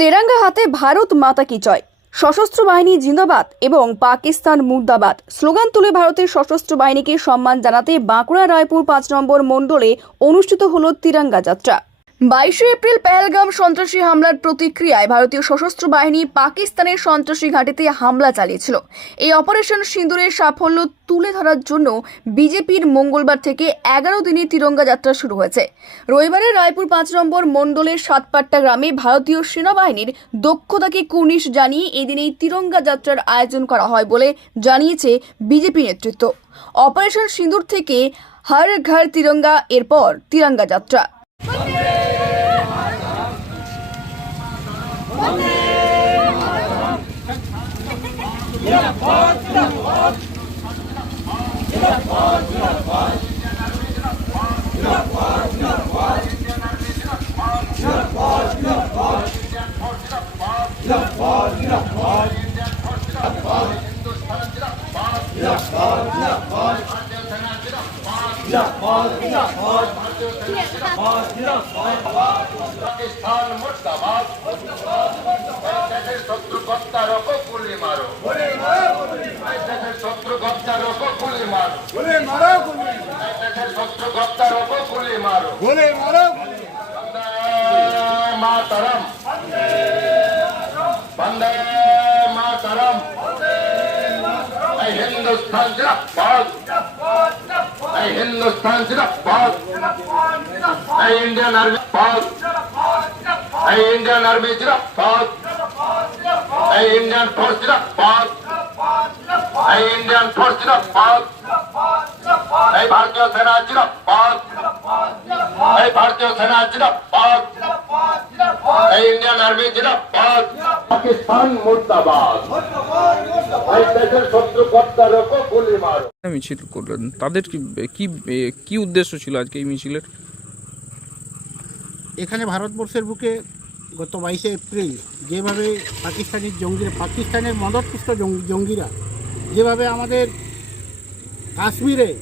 তেরাঙ্গা হাতে ভারত মাতা কি জয়? সশস্ত্র বাহিনী জিন্দাবাদ এবং পাকিস্তান মুর্দাবাদ। স্লোগান তুলে ভারতের সশস্ত্র বাহিনীকে সম্মান জানাতে বাঁকুড়া রায়পুর পাঁচ নম্বর মণ্ডলে অনুষ্ঠিত হল তিরাঙ্গা যাত্রা। বাইশে এপ্রিল পেহেলগাম সন্ত্রাসী হামলার প্রতিক্রিয়ায় ভারতীয় সশস্ত্র বাহিনী পাকিস্তানের সন্ত্রাসী ঘাঁটিতে হামলা চালিয়েছিল। এই অপারেশন সিঁদুরের সাফল্য তুলে ধরার জন্য বিজেপির মঙ্গলবার থেকে এগারো দিনের তিরঙ্গা যাত্রা শুরু হয়েছে। রবিবারে রায়পুর পাঁচ নম্বর মণ্ডলের সাতপাট্টা গ্রামে ভারতীয় সেনাবাহিনীর দক্ষতাকে কুর্নিশ জানিয়ে এদিন এই তিরঙ্গা যাত্রার আয়োজন করা হয় বলে জানিয়েছে বিজেপি নেতৃত্ব। অপারেশন সিঁদুর থেকে হর ঘর তিরঙ্গা, এরপর তিরঙ্গা যাত্রা। পাকিস্তান মুর্দাবাদ শত্রু গদ্দারকে গুলি মারো। শত্রু গুলি মারো। গোলে মারো গোলে দেশের শত্রু গদ্দারকে গুলি মারো। গোলে মারো মাতরম। বন্দে মাতরম। হিন্দুস্তান জিন্দাবাদ। হিন্দুস্তান জিন্দাবাদ। ইন্ডিয়ান আর্মি জিন্দাবাদ। ইন্ডিয়ান আর্মি জিন্দাবাদ। এই ইন্ডিয়ান ফোর্স জিন্দাবাদ। এই ইন্ডিয়ান ফোর্স জিন্দাবাদ। এই ভারতীয় সেনা জিন্দাবাদ। এই ভারতীয় সেনা জিন্দাবাদ। এই ইন্ডিয়ান আর্মি জিন্দাবাদ। পাকিস্তান মুর্দাবাদ। এই দেশের শত্রু গদ্দারকে গুলি মারো। মিছিল করলেন। তাদের কি কি কি উদ্দেশ্য ছিল আজকে এই মিছিলের? এখানে ভারতবর্ষের বুকে গত বাইশে এপ্রিল, যেভাবে পাকিস্তানের জঙ্গিরা পাকিস্তানের মদতপুষ্ট জঙ্গি- জঙ্গিরা, যেভাবে আমাদের কাশ্মীরে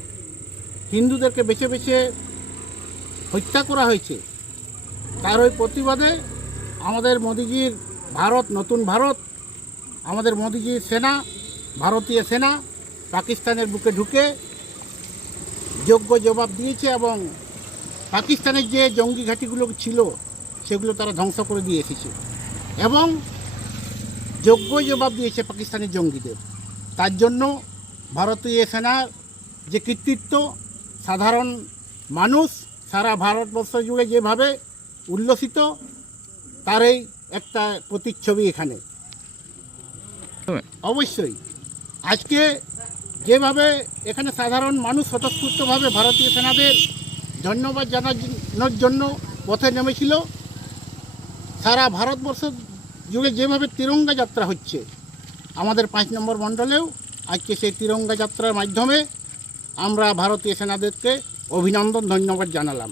হিন্দুদেরকে বেছে বেছে হত্যা করা হয়েছে, তার ওই প্রতিবাদে আমাদের মোদিজির ভারত, নতুন ভারত, আমাদের মোদিজির সেনা, ভারতীয় সেনা পাকিস্তানের বুকে ঢুকে যোগ্য জবাব দিয়েছে এবং পাকিস্তানের যে জঙ্গি ঘাঁটিগুলো ছিল সেগুলো তারা ধ্বংস করে দিয়ে এসেছে। এবং যোগ্য জবাব দিয়েছে পাকিস্তানের জঙ্গিদের। তার জন্য ভারতীয় সেনার যে কৃতিত্ব, সাধারণ মানুষ সারা ভারতবর্ষ জুড়ে যেভাবে উল্লসিত, তারই একটা প্রতিচ্ছবি এখানে। অবশ্যই, আজকে যেভাবে এখানে সাধারণ মানুষ স্বতঃস্ফূর্তভাবে ভারতীয় সেনাদের ধন্যবাদ জানানোর জন্য পথে নেমেছিল সারা ভারতবর্ষ জুড়ে যেভাবে তিরঙ্গা যাত্রা হচ্ছে, আমাদের পাঁচ নম্বর মণ্ডলেও আজকে সেই তিরঙ্গা যাত্রার মাধ্যমে আমরা ভারতীয় সেনাদেরকে অভিনন্দন, ধন্যবাদ জানালাম।